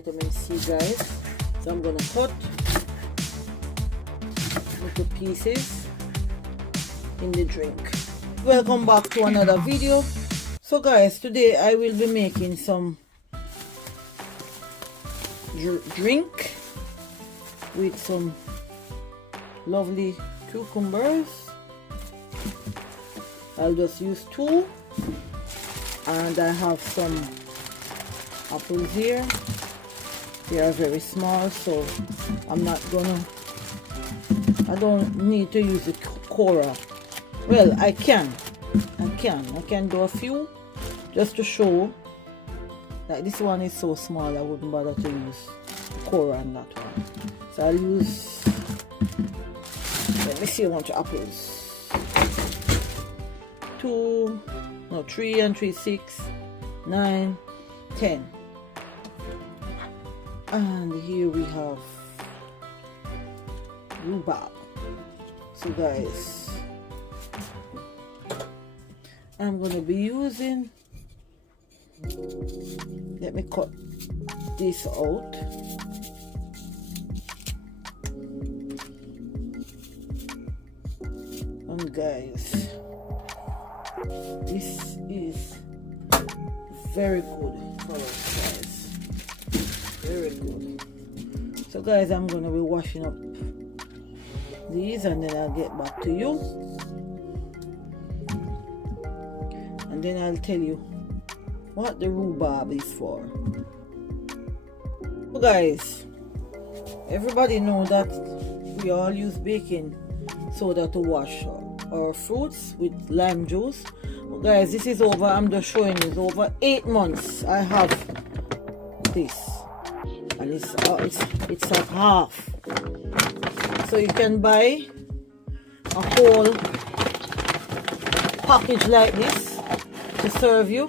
vitamin C, guys. So I'm gonna cut little pieces in the drink. Welcome back to another video. So guys, today I will be making some drink with some lovely cucumbers. I'll just use 2, and I have some apples here. They are very small, so I don't need to use the corer. Well, I can do a few just to show. Like this one is so small, I wouldn't bother to use corer on that one. So I'll use, let me see how much apples. 3 and 3, 6, 9, 10. And here we have rhubarb. So guys, I'm gonna be using, let me cut this out. And guys, this is very good for us, guys. Very good. So guys, I'm gonna be washing up these, and then I'll get back to you, and then I'll tell you what the rhubarb is for. So guys, everybody know that we all use baking soda to wash our fruits with lime juice. But guys, this is over, I'm just showing you, it's over 8 months I have this, and it's a half. So you can buy a whole package like this to serve you.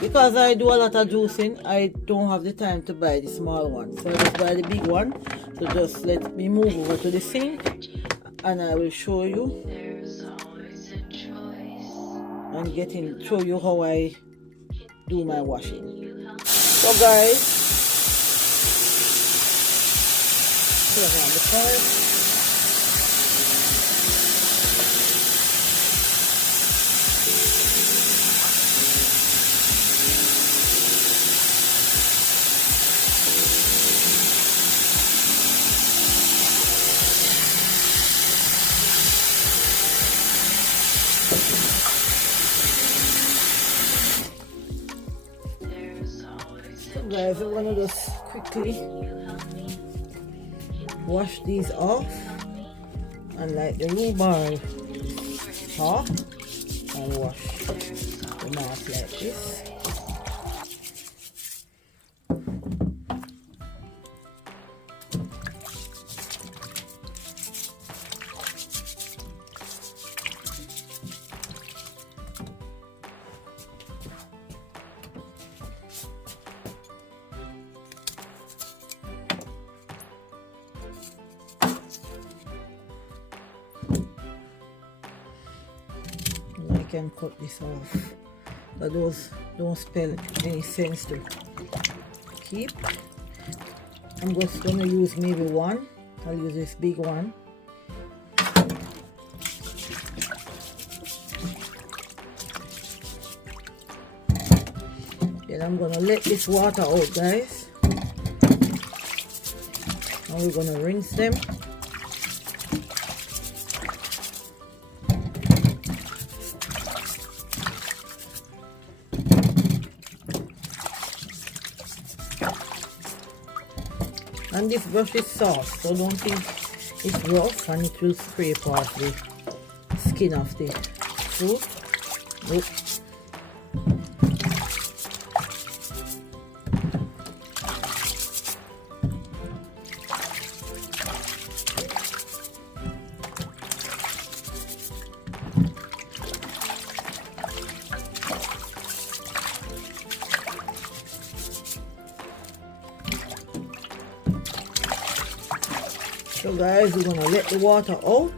Because I do a lot of juicing, I don't have the time to buy the small one, so I just buy the big one. So just let me move over to the sink, and I will show you and show you how I do my washing. So guys, turn on the fire. So guys, I'm gonna just quickly wash these off, and like the rhubarb off, and wash them off like this. I can cut this off, but those don't spell any sense to keep. I'm just gonna use maybe one. I'll use this big one. Then I'm gonna let this water out, guys. Now we're gonna rinse them. And this brush is soft, so don't think it's rough, and it will scrape off the skin of the fruit. Nope. So guys, we're gonna let the water out,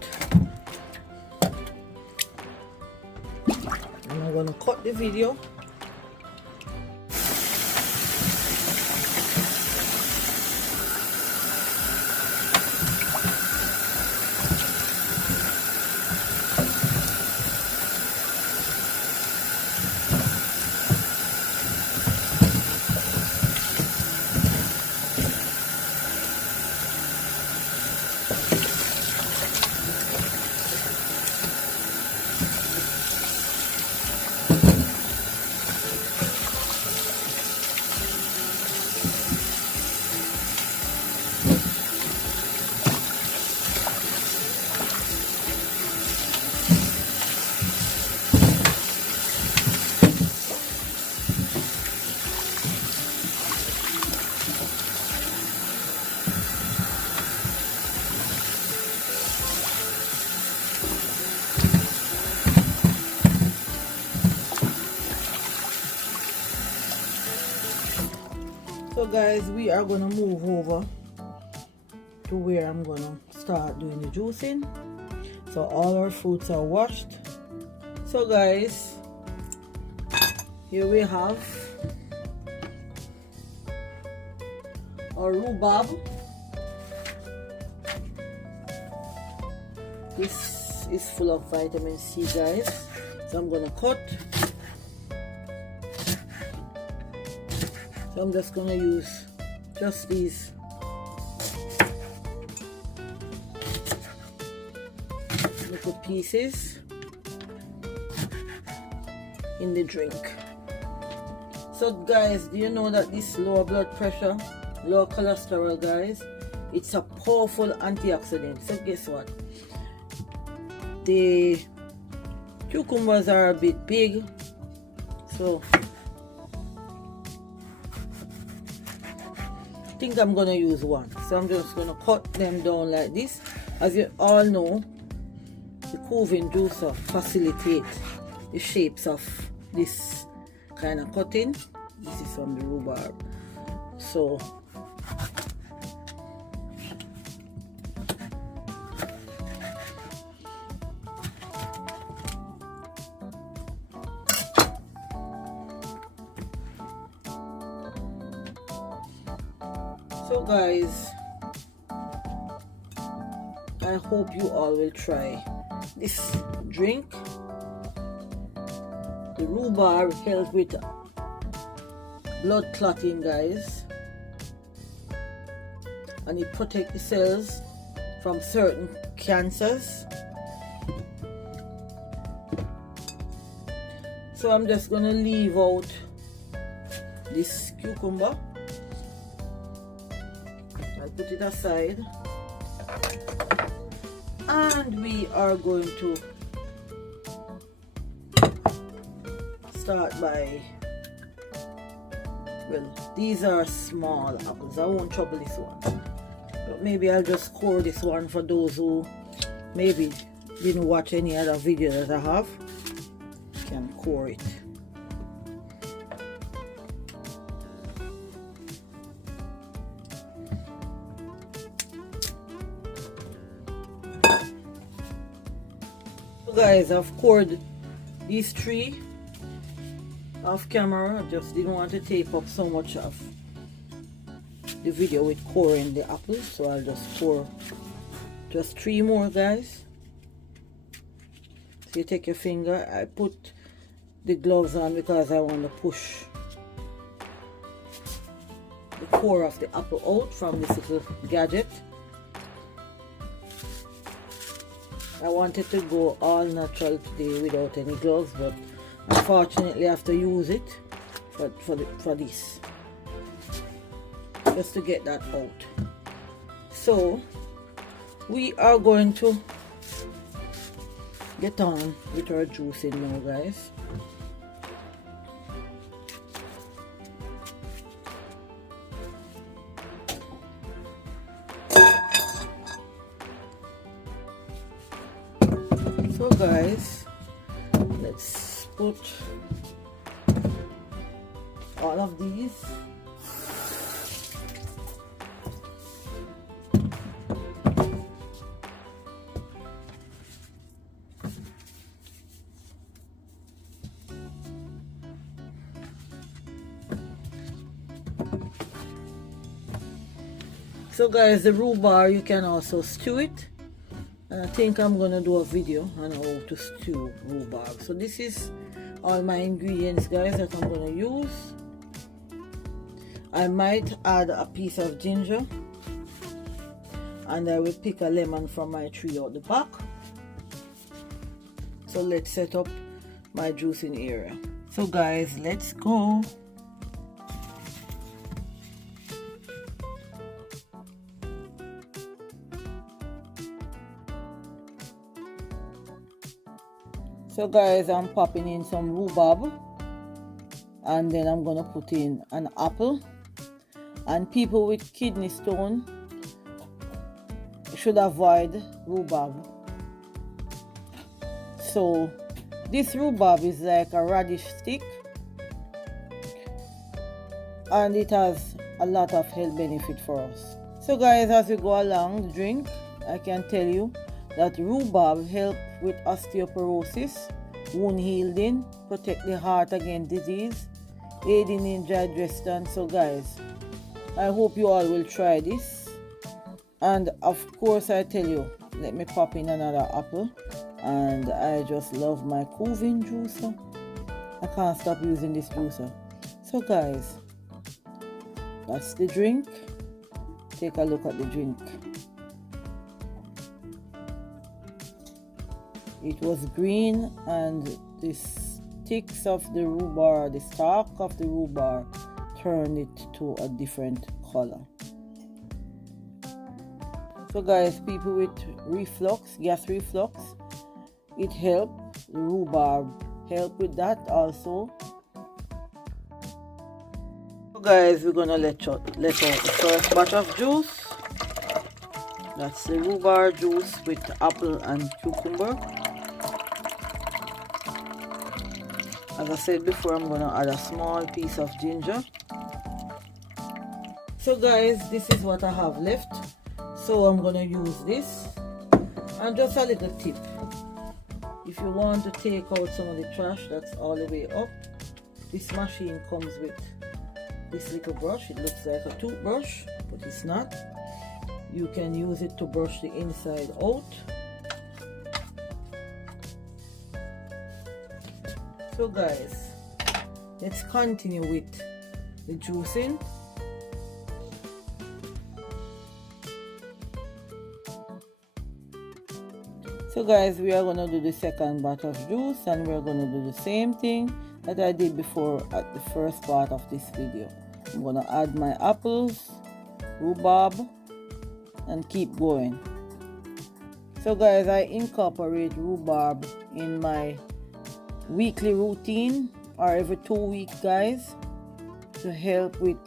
and I'm gonna cut the video. So guys, we are gonna move over to where I'm gonna start doing the juicing. So all our fruits are washed. So guys, here we have our rhubarb. This is full of vitamin C, guys. So I'm gonna cut. So I'm just gonna use just these little pieces in the drink. So guys, do you know that this lower blood pressure, low cholesterol, guys, it's a powerful antioxidant. So guess what? The cucumbers are a bit big, so I think I'm gonna use one. So I'm just gonna cut them down like this. As you all know, the cooling juicer facilitates the shapes of this kind of cutting. This is from the rhubarb. So guys, I hope you all will try this drink. The rhubarb helps with blood clotting, guys, and it protects the cells from certain cancers. So I'm just gonna leave out this cucumber. I'll put it aside, and we are going to start by, well, these are small apples. I won't trouble this one, but maybe I'll just core this one for those who maybe didn't watch any other video that I have. Can core it. So guys, I've cored these three off camera. I just didn't want to tape up so much of the video with coring the apples, so I'll just pour just 3 more, guys. So you take your finger. I put the gloves on because I want to push the core of the apple out from this little gadget. I wanted to go all natural today without any gloves, but unfortunately I have to use it for this, just to get that out. So we are going to get on with our juicing now, guys. So guys, let's put all of these So guys, the rhubarb, you can also stew it. And I think I'm gonna do a video on how to stew rhubarb. So this is all my ingredients, guys, that I'm gonna use. I might add a piece of ginger, and I will pick a lemon from my tree out the back. So let's set up my juicing area. So guys, let's go. So guys, I'm popping in some rhubarb, and then I'm gonna put in an apple. And people with kidney stone should avoid rhubarb. So this rhubarb is like a radish stick, and it has a lot of health benefit for us. So guys, as we go along the drink, I can tell you that rhubarb help with osteoporosis, wound healing, protect the heart against disease, aiding in digestion. So guys, I hope you all will try this. And of course, I tell you, let me pop in another apple. And I just love my Covin juicer. I can't stop using this juicer. So guys, that's the drink. Take a look at the drink. It was green, and the sticks of the rhubarb, the stalk of the rhubarb, turned it to a different color. So guys, people with reflux, gas reflux, it helps. Rhubarb help with that also. So guys, we're gonna let out the first batch of juice. That's the rhubarb juice with apple and cucumber. As I said before, I'm gonna add a small piece of ginger. So guys, this is what I have left. So I'm gonna use this. And just a little tip. If you want to take out some of the trash that's all the way up, this machine comes with this little brush. It looks like a toothbrush, but it's not. You can use it to brush the inside out. So guys, let's continue with the juicing. So guys, we are going to do the second batch of juice, and we're going to do the same thing that I did before at the first part of this video. I'm going to add my apples, rhubarb, and keep going. So guys, I incorporate rhubarb in my weekly routine, or every 2 weeks guys, to help with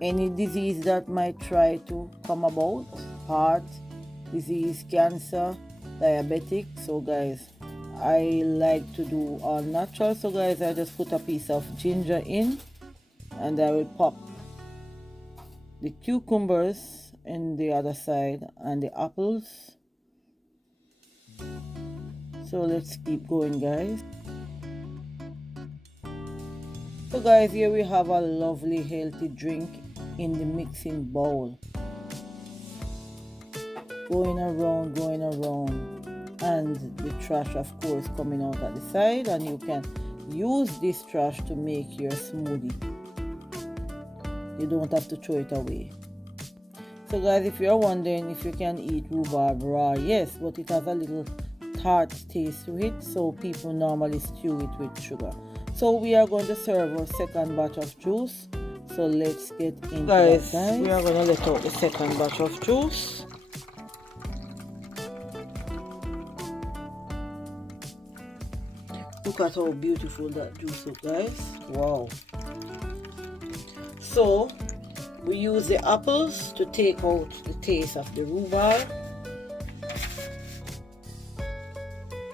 any disease that might try to come about, heart disease, cancer, diabetic. So guys, I like to do all natural. So guys, I just put a piece of ginger in, and I will pop the cucumbers in the other side and the apples. So let's keep going guys. So guys, here we have a lovely healthy drink in the mixing bowl, going around, and the trash of course coming out at the side, and you can use this trash to make your smoothie. You don't have to throw it away. So guys, if you're wondering if you can eat rhubarb raw, yes, but it has a little tart taste to it, so people normally stew it with sugar. So we are going to serve our second batch of juice. So let's get into that, guys. We are going to let out the second batch of juice. Look at how beautiful that juice looks, guys. Wow. So we use the apples to take out the taste of the rhubarb.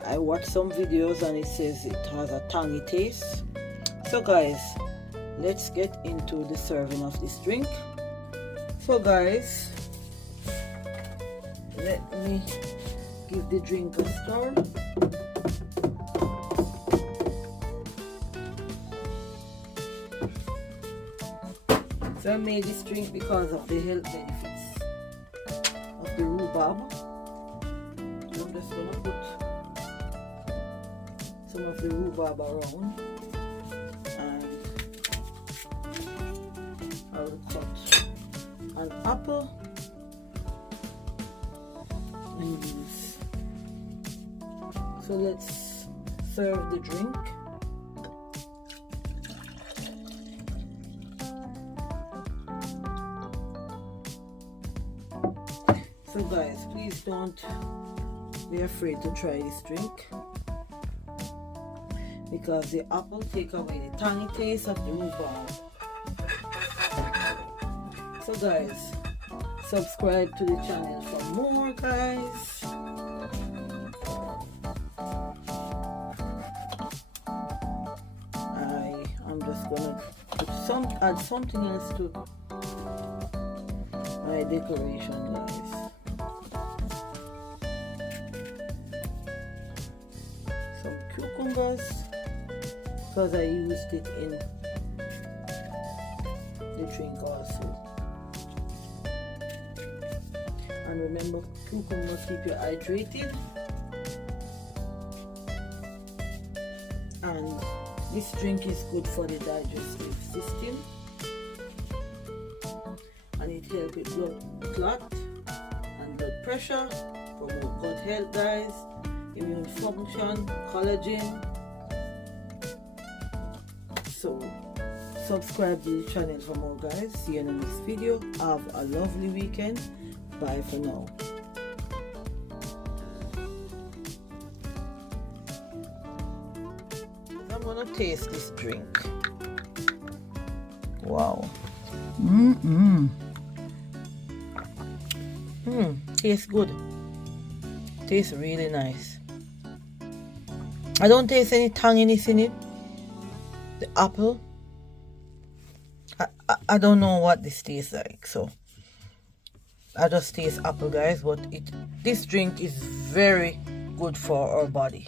I watched some videos and it says it has a tangy taste. So guys, let's get into the serving of this drink. So guys, let me give the drink a stir. So I made this drink because of the health benefits of the rhubarb. So I'm just gonna put some of the rhubarb around, and I will cut an apple and use. So let's serve the drink. So guys, please don't be afraid to try this drink, because the apple take away the tangy taste of the rhubarb. So guys, subscribe to the channel for more, guys. I'm just gonna put add something else to my decoration, guys. Some cucumbers, because I used it in the drink also. And remember, cucumbers keep you hydrated. And this drink is good for the digestive system. And it helps with blood clot and blood pressure, promote gut health, guys, immune function, collagen. So subscribe to the channel for more, guys. See you in the next video. Have a lovely weekend. Bye for now. I'm gonna taste this drink. Wow. Tastes good. Tastes really nice. I don't taste any tanginess in it. The apple. I don't know what this tastes like, so I just taste apple, guys. But this drink is very good for our body.